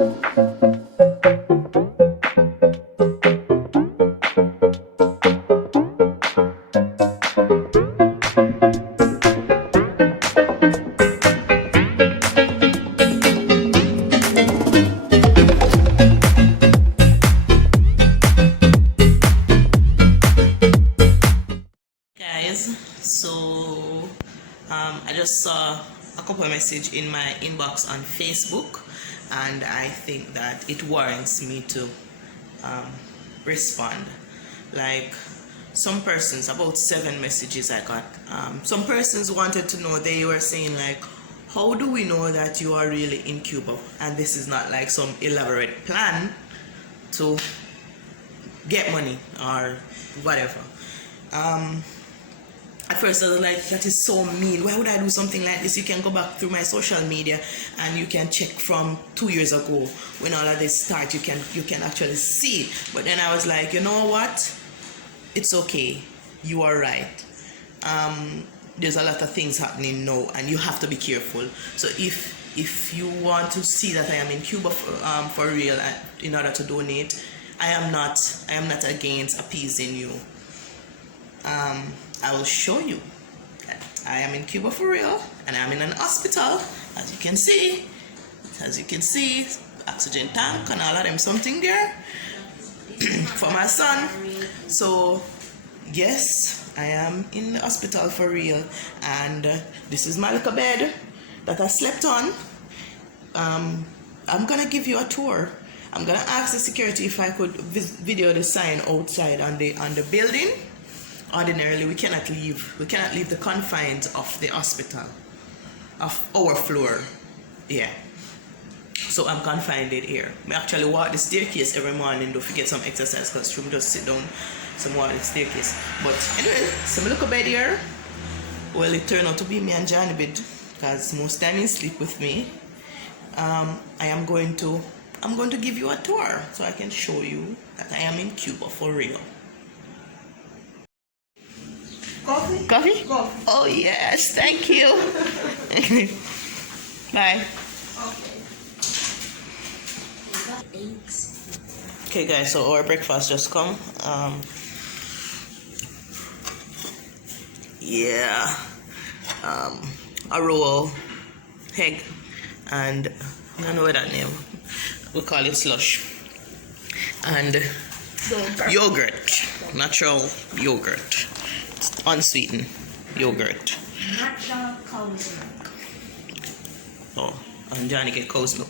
I just saw a couple of messages in my inbox on Facebook, and I think that it warrants me to respond. Like some persons, about 7 messages I got. Some persons wanted to know, they were saying like, how do we know that you are really in Cuba and this is not like some elaborate plan to get money or whatever. At first I was like, that is so mean. Why would I do something like this? You can go back through my social media and you can check from 2 years ago when all of this started. You can actually see. But then I was like, you know what? It's okay. You are right. There's a lot of things happening now and you have to be careful. So if you want to see that I am in Cuba for real, in order to donate, I am not against appeasing you. I will show you that I am in Cuba for real, and I'm in an hospital, as you can see. Oxygen tank and all of them something there for my son. So yes, I am in the hospital for real, and this is my little bed that I slept on. I'm gonna give you a tour. I'm gonna ask the security if I could video the sign outside on the building. Ordinarily, we cannot leave the confines of the hospital, of our floor. Yeah. So I'm confined in here. I actually walk the staircase every morning to get some exercise, because from just sit down, some walk the staircase. But anyway, some little bed here. Well, it turned out to be me and Johnny bed, because most time he sleep with me. I'm going to give you a tour so I can show you that I am in Cuba for real. Coffee? Coffee? Coffee. Oh yes, thank you. Bye. Okay guys, so our breakfast just come. A roll, egg, and I don't know what that name. We call it slush. And yogurt, natural yogurt, unsweetened yogurt. Natural cow's milk. Oh, and Johnny get cow's milk.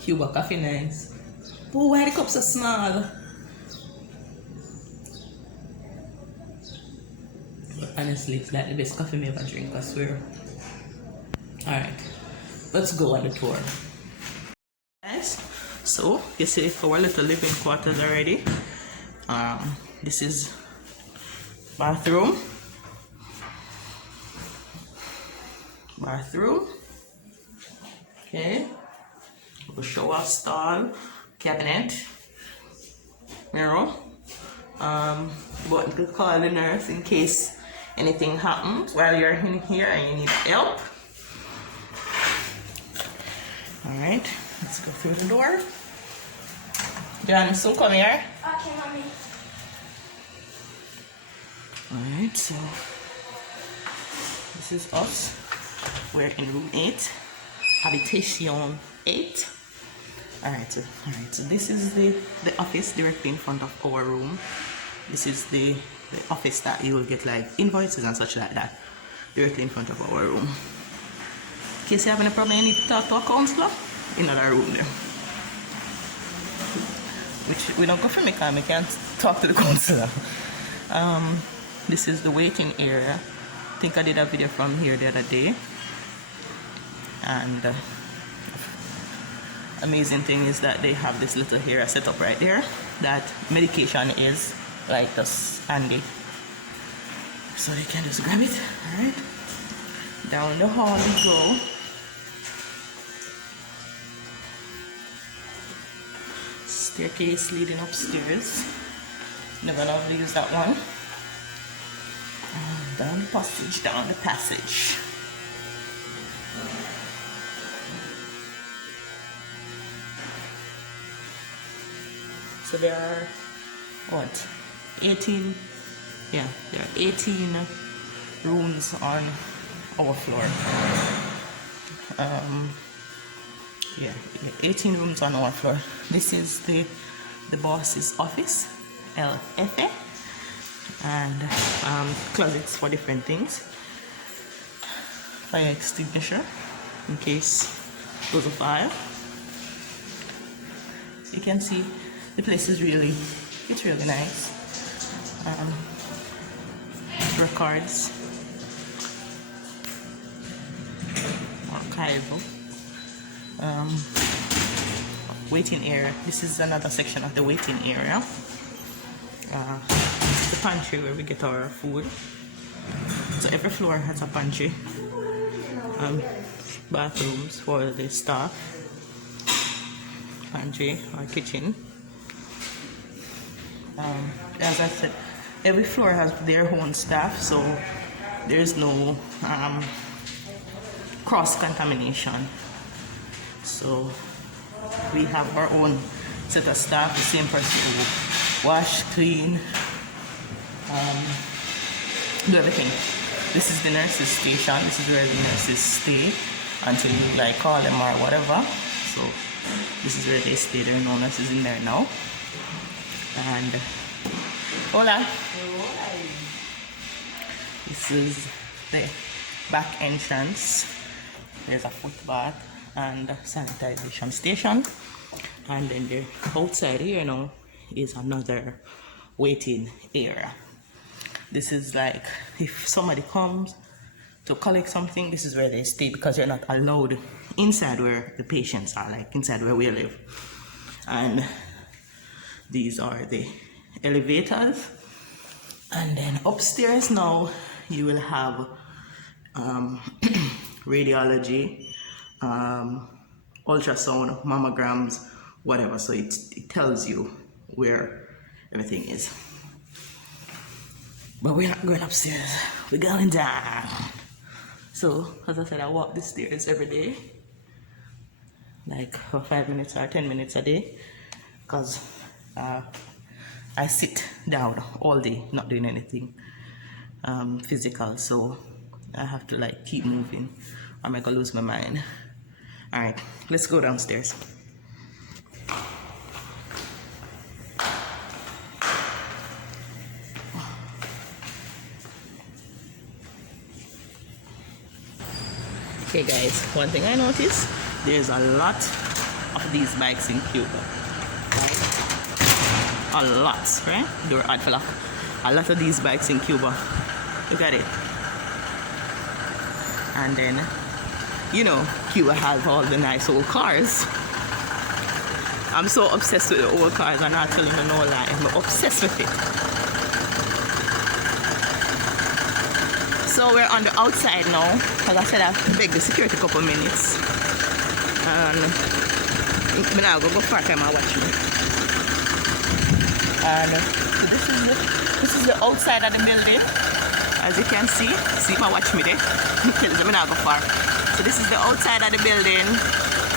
Cuba coffee nice. Oh, why the cups are small? But honestly, it's like the best coffee me ever drink, I swear. Alright, let's go on the tour. Guys, so you see our little living quarters already. This is bathroom. Okay. Shower stall, cabinet, mirror. But to call the nurse in case anything happens while you're in here and you need help. Alright, let's go through the door. John, so come here. Okay, mommy. Alright, so this is us. We're in room 8, habitation 8. Alright, so this is the office directly in front of our room. This is the office that you will get like invoices and such like that directly in front of our room. In case you have any problem, you need to talk to a counselor, in another room there. which we don't go for me because I can't talk to the counselor. This is the waiting area. I think I did a video from here the other day. And amazing thing is that they have this little area set up right there that medication is like this handy. So you can just grab it. Alright. Down the hall we go. Staircase leading upstairs. Never know how to use that one. And down the passage. So there are 18, yeah, there are 18 rooms on our floor. Yeah, 18 rooms on our floor. This is the boss's office, LFA, and closets for different things. Fire extinguisher in case there's a fire. You can see the place is really nice. Records, archival. Waiting area. This is another section of the waiting area. The pantry where we get our food. So every floor has a pantry. Bathrooms for the staff. Pantry or kitchen. As I said, every floor has their own staff, so there's no cross-contamination. So we have our own set of staff, the same person who wash, clean, do everything. This is the nurse's station. This is where the nurses stay until you like call them or whatever. So this is where they stay. There are no nurses in there now. And hola. This is the back entrance. There's a foot bath and a sanitization station. And then the outside here now is another waiting area. This is like if somebody comes to collect something, this is where they stay because you're not allowed inside where the patients are, like inside where we live. And these are the elevators. And then upstairs now you will have radiology, ultrasound, mammograms, whatever. So it tells you where everything is. But we're not going upstairs, we're going down. So as I said, I walk the stairs every day, like for 5 minutes or 10 minutes a day, because I sit down all day not doing anything physical, so I have to like keep moving or I'm gonna lose my mind. All right, let's go downstairs. Okay guys, one thing I noticed, there's a lot of these bikes in Cuba. A lot, right? They're odd for luck. A lot of these bikes in Cuba. Look at it. And then, you know, Cuba has all the nice old cars. I'm so obsessed with the old cars, I'm not telling you no lie. I'm obsessed with it. So we're on the outside now. As I said, I begged the security a couple minutes. And I'm now go park and watch me. And so this is the outside of the building. As you can see if I watch me there. I'm not go far. So this is the outside of the building.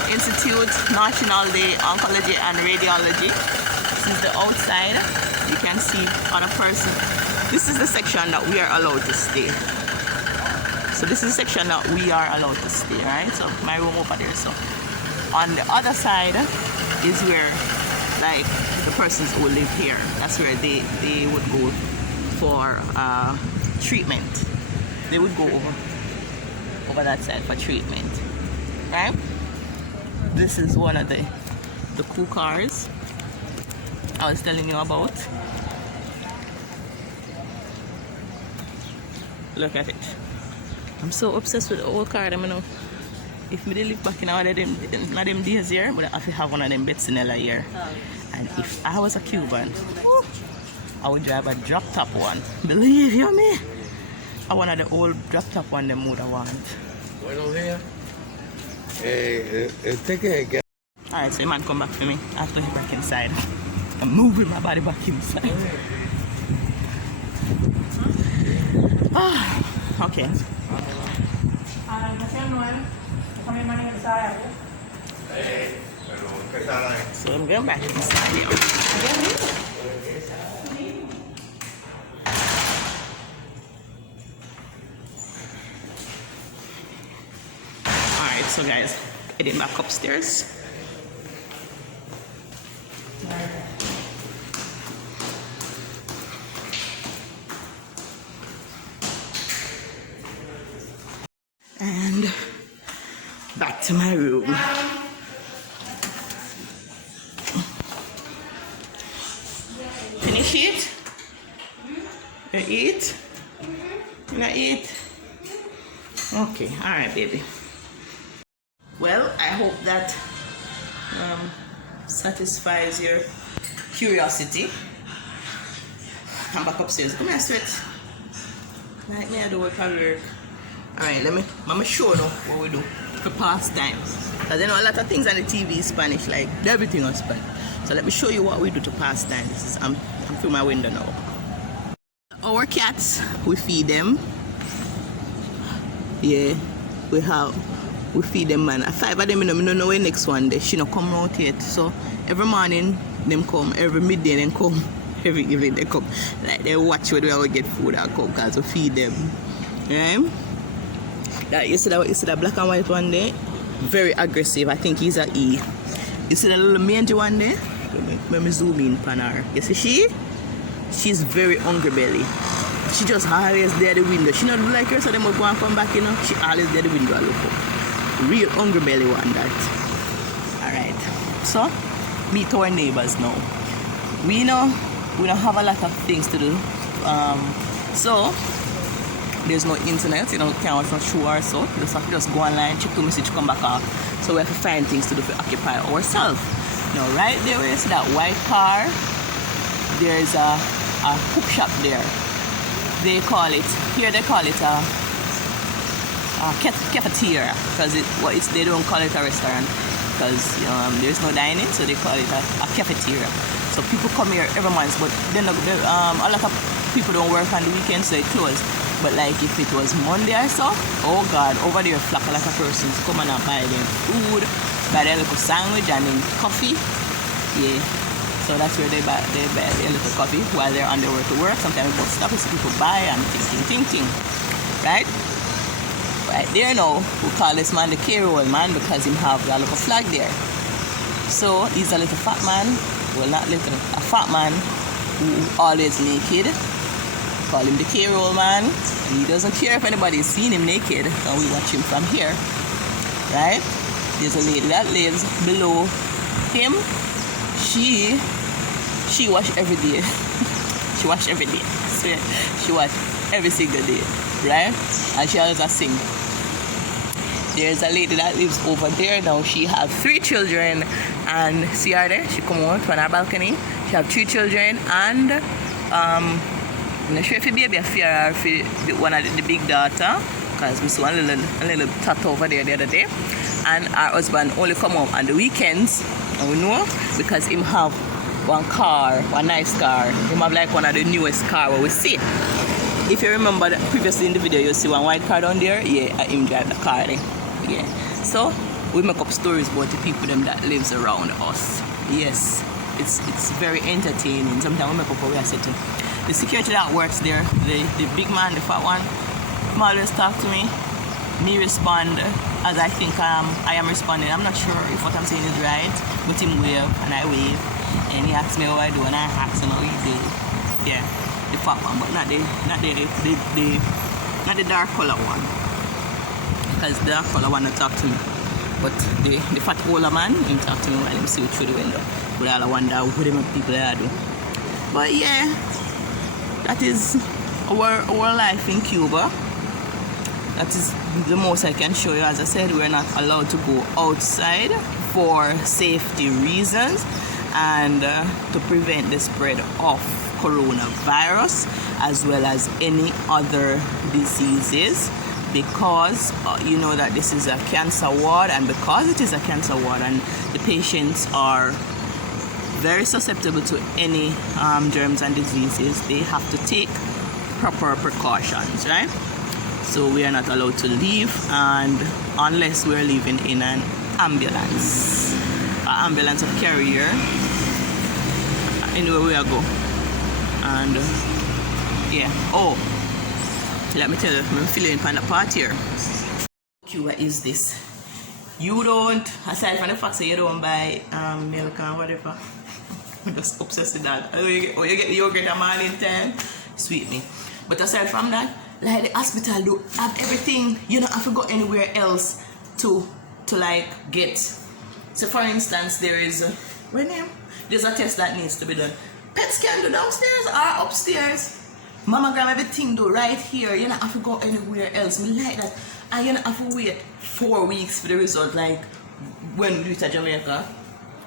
Institute National de Oncology and Radiology. This is the outside. You can see on a person. This is the section that we are allowed to stay. So this is the section that we are allowed to stay, right? So my room over there. So on the other side is where like the persons who live here. That's where they would go for treatment. They would go over that side for treatment, right? This is one of the cool cars. I was telling you about. Look at it. I'm so obsessed with the old car. I don't know. If me live back in one of them days here, I have to have one of them Betsinella here. And if I was a Cuban, I would drive a drop top one. Believe you me? I one of the old drop top one them would want. Buenos días. Alright, so the man come back for me after he back inside. I'm moving my body back inside. Okay. So I'm going back inside now. Alright, so guys, heading back upstairs. And back to my room. Finish it? You eat? You not eat? Okay, alright baby. Well, I hope that satisfies your curiosity. I'm back upstairs. Come here, sweat. Like me, I do work at work. Alright, let me show you what we do for pastime. Because you know a lot of things on the TV is Spanish, like everything is Spanish. So let me show you what we do to pastime. I'm through my window now. Our cats, we feed them. Yeah, we feed them, man. 5 of them, I don't know when next one day. She not come out yet. So every morning them come, every midday them come, every evening they come. Like they watch where we all get food and come because we feed them. Right? You see that black and white one there? Very aggressive. I think he's a E. You see that little mangy one there? Let me zoom in on her. You see she's very hungry belly. She just always there at the window. She not like her, so they must go and come back, you know. She always there at the window and look up. Real hungry belly one that. Alright. So meet our neighbors now. We don't have a lot of things to do. So there's no internet, you know, can't watch no show or so. You just have to go online, check the message, come back off. So we have to find things to do to occupy ourselves. Now right there where you see that white car, there's a cook shop there. They call it a cafeteria because they don't call it a restaurant because there's no dining, so they call it a cafeteria. So people come here every month, but then a lot of people don't work on the weekends, so they close. But like if it was Monday or so, oh God, over there flock a lot of persons come and buy them food, buy their little sandwich and then coffee. Yeah. So that's where they buy their little coffee while they're on their way to work. Sometimes we stop and see people buy and ting. Right? Right there now, we call this man the K-roll man because him have that little flag there. So he's a little fat man, well not little, a fat man who always naked. Call him the K-roll man. And he doesn't care if anybody's seen him naked and we watch him from here. Right? There's a lady that lives below him. She wash every day. She wash every day. So she wash every single day. Right? And she always sing. There's a lady that lives over there now. She has 3 children and see her there? She come out on her balcony. She have 3 children and I'm not sure if it be a fear or if one of the big daughter because we saw a little tat over there the other day. And our husband only come home on the weekends, and we know because him have one nice car. Him have like one of the newest car where we see. If you remember that previously in the video you see one white car down there, yeah, him drive the car there. Yeah. So we make up stories about the people them that lives around us. Yes. It's very entertaining. Sometimes we make up what we are saying. The security that works there, the big man, the fat one, he always talk to me. Me respond as I think I am responding. I'm not sure if what I'm saying is right, but him wave and I wave. And he asks me how I do and I ask him how he do. Yeah, the fat one, but not the dark color one. Because the dark color one don't talk to me. But the fat older man, he talk to me while he see through the window. people all wonder what them people are do. But yeah, that is our life in Cuba. That is the most I can show you. As I said, we're not allowed to go outside for safety reasons and to prevent the spread of coronavirus as well as any other diseases, because you know that this is a cancer ward, and because it is a cancer ward and the patients are very susceptible to any germs and diseases, they have to take proper precautions, right? So we are not allowed to leave, and unless we're leaving in an ambulance of carrier, anywhere we go. And yeah, oh, let me tell you, I'm feeling on the part here. Cuba is this. You don't, aside from the fact that you don't buy milk and whatever, I'm just obsessed with that. You get the yogurt at morning time, sweet me. But aside from that, like the hospital do have everything. You don't have to go anywhere else to like get. So for instance, there's a test that needs to be done. PET scan do downstairs or upstairs. Mammogram, everything do right here. You don't have to go anywhere else. Me like that. And you don't have to wait 4 weeks for the result. Like when we do it at Jamaica,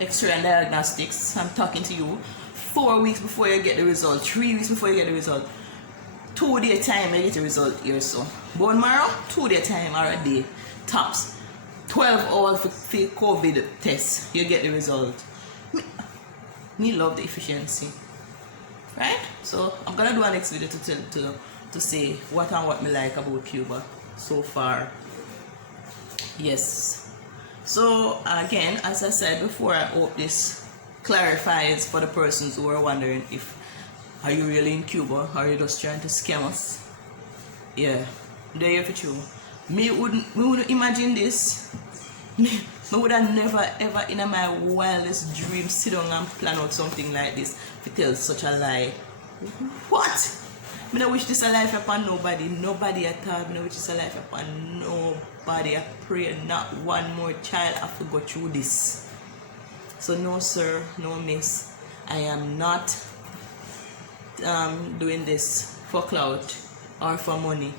X-ray and diagnostics, I'm talking to you. 4 weeks before you get the result. 3 weeks before you get the result. 2 day time you get the result here. So bone marrow, 2 day time or a day. Tops. 12 hours for COVID test. You get the result. Me love the efficiency. Right? So I'm gonna do a next video to say what me like about Cuba so far. Yes. So again, as I said before, I hope this clarifies for the persons who are wondering if are you really in Cuba or are you just trying to scam us? Yeah, there for true. Me wouldn't imagine this. Me would have never ever in my wildest dreams sit down and plan out something like this to tell such a lie. What? I don't wish this a life upon nobody. Nobody at all. I don't wish this a life upon nobody. I pray not one more child have to go through this. So no sir, no miss. I am not doing this for clout or for money.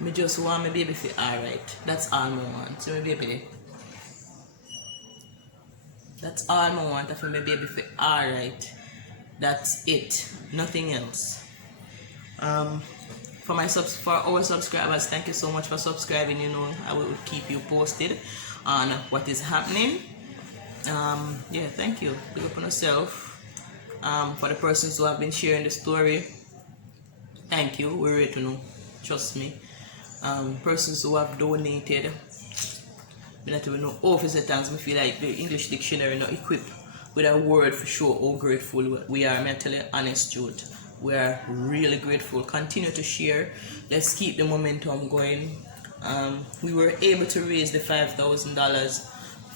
Me just want my baby to feel alright. That's all I want. So my baby. That's all I want. I feel my baby feel alright. That's it. Nothing else. For our subscribers, thank you so much for subscribing. You know, I will keep you posted on what is happening. Yeah, thank you. Big up on yourself. For the persons who have been sharing the story, thank you. We're ready to know. Trust me. Persons who have donated, we not even know officer thanks. Me feel like the English dictionary not equipped with a word for sure how grateful we are. I'm telling you honest truth. We are really grateful. Continue to share. Let's keep the momentum going. We were able to raise the $5,000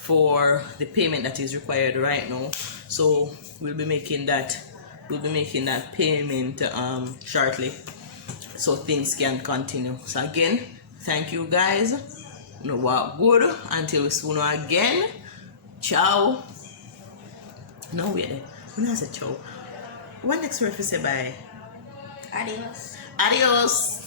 for the payment that is required right now. So we'll be making that payment shortly, so things can continue. So again, thank you guys. You know what, good until we soon again. Ciao. No wait there. When I say ciao, what next word to say bye? Adios. Adios.